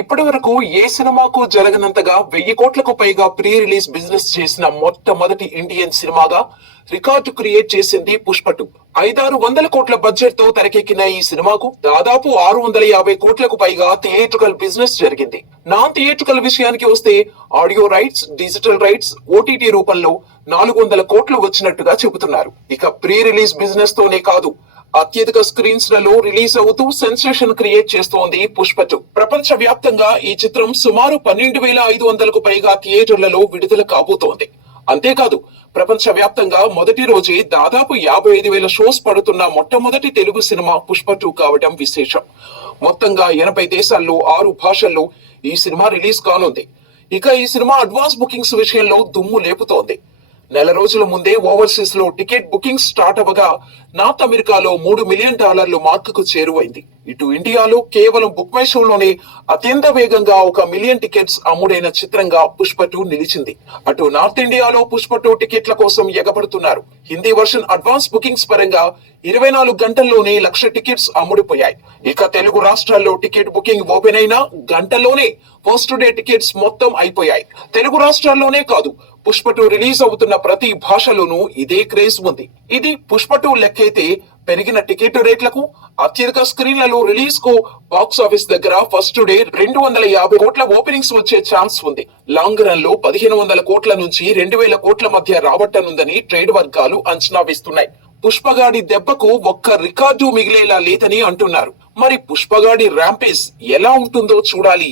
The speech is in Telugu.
ఇప్పటి వరకు ఏ సినిమాకు జరగనంతగా 1000 కోట్లకు పైగా ప్రీ రిలీజ్ బిజినెస్ చేసిన మొట్టమొదటి ఇండియన్ సినిమాగా రికార్డు క్రియేట్ చేసింది పుష్ప 2. 500-600 కోట్ల బడ్జెట్ తో తెరకెక్కిన ఈ సినిమాకు దాదాపు 650 కోట్లకు పైగా థియేట్రికల్ బిజినెస్ జరిగింది. నాన్ థియేట్రికల్ విషయానికి వస్తే audio rights, digital rights, OTT రూపంలో 400 కోట్లు వచ్చినట్టుగా చెబుతున్నారు. ఇక ప్రీ రిలీజ్ బిజినెస్ తోనే కాదు, అత్యధిక స్క్రీన్స్ లలో రిలీజ్ అవుతూ సెన్సేషన్ క్రియేట్ చేస్తోంది పుష్ప 2. ప్రపంచ వ్యాప్తంగా ఈ చిత్రం సుమారు 12,500కు పైగా థియేటర్లలో విడుదల కాబోతోంది. అంతేకాదు, ప్రపంచ వ్యాప్తంగా మొదటి రోజే దాదాపు 55,000 షోస్ పడుతున్న మొట్టమొదటి తెలుగు సినిమా పుష్ప 2 కావడం విశేషం. మొత్తంగా 80 దేశాల్లో 6 భాషల్లో ఈ సినిమా రిలీజ్ కానుంది. ఇక ఈ సినిమా అడ్వాన్స్ బుకింగ్స్ విషయంలో దుమ్ము లేపుతోంది. నెల రోజుల ముందే ఓవర్సీస్ లో టికెట్ బుకింగ్ స్టార్ట్ అవ్వగా నార్త్ అమెరికాలో $3 మిలియన్ మార్కుకు చేరువైంది. ఇటు ఇండియాలో కేవలం బుక్ మై షోలోనే అత్యంత వేగంగా 1 మిలియన్ టికెట్స్ అమ్ముడైన చిత్రంగా పుష్ప 2 నిలిచింది. అటు నార్త్ ఇండియాలో పుష్ప 2 టికెట్ల కోసం ఎగబడుతున్నారు. హిందీ వర్షన్ అడ్వాన్స్ బుకింగ్స్ పరంగా 24 గంటల్లోనే 1,00,000 టికెట్స్ అమ్ముడుపోయాయి. ఇక తెలుగు రాష్ట్రాల్లో టికెట్ బుకింగ్ ఓపెన్ అయినా గంటలోనే ఫస్ట్ డే టికెట్స్ మొత్తం అయిపోయాయి. తెలుగు రాష్ట్రాల్లోనే కాదు, పుష్ప 2 రిలీజ్ అవుతున్న ప్రతి భాషలోనూ ఇదే క్రేజ్ ఉంది. ఇది పుష్ప 2 లెక్కైతే పెరిగిన టికెట్ రేట్లకు, అత్యధిక స్క్రీన్లలో రిలీజ్ కు బాక్స్ ఆఫీస్ దగ్గర ఫస్ట్ డే 250 కోట్ల ఓపెనింగ్స్ వచ్చే ఛాన్స్ ఉంది. లాంగ్ రన్ లో 1,500 కోట్ల నుంచి 2,000 కోట్ల మధ్య రాబట్టనుందని ట్రేడ్ వర్గాలు అంచనా వేస్తున్నాయి. పుష్పగాడి దెబ్బకు ఒక్క రికార్డు మిగిలేలా లేదని అంటున్నారు. మరి పుష్పగాడి ర్యాంపేజ్ ఎలా ఉంటుందో చూడాలి.